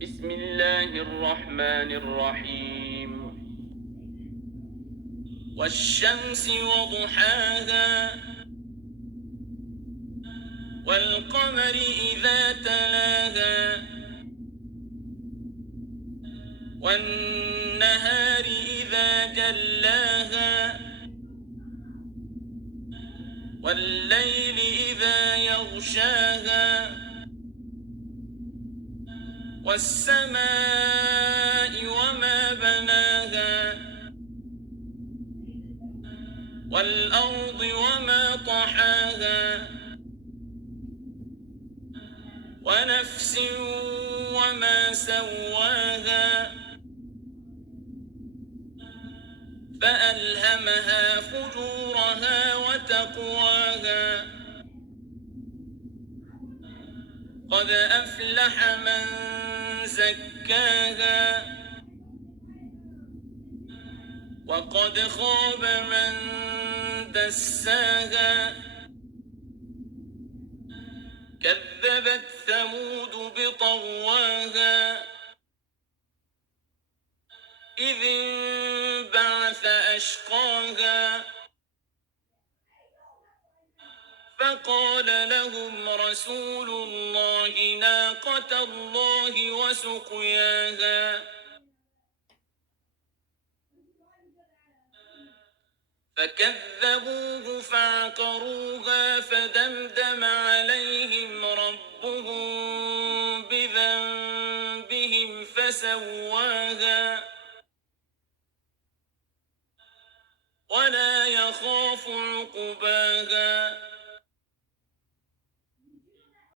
بسم الله الرحمن الرحيم. والشمس وضحاها والقمر إذا تلاها والنهار إذا جلاها والليل إذا يغشاها والسماء وما بناها والأرض وما طحاها ونفس وما سواها فألهمها فجورها وتقواها قد أفلح من زكاها وقد خاب من دساها كذبت ثمود بطغواها إذ انبعث أشقاها فقال لهم رسول الله ناقة الله وسقياها فكذبوه فعقروها فدمدم عليهم ربهم بذنبهم فسواها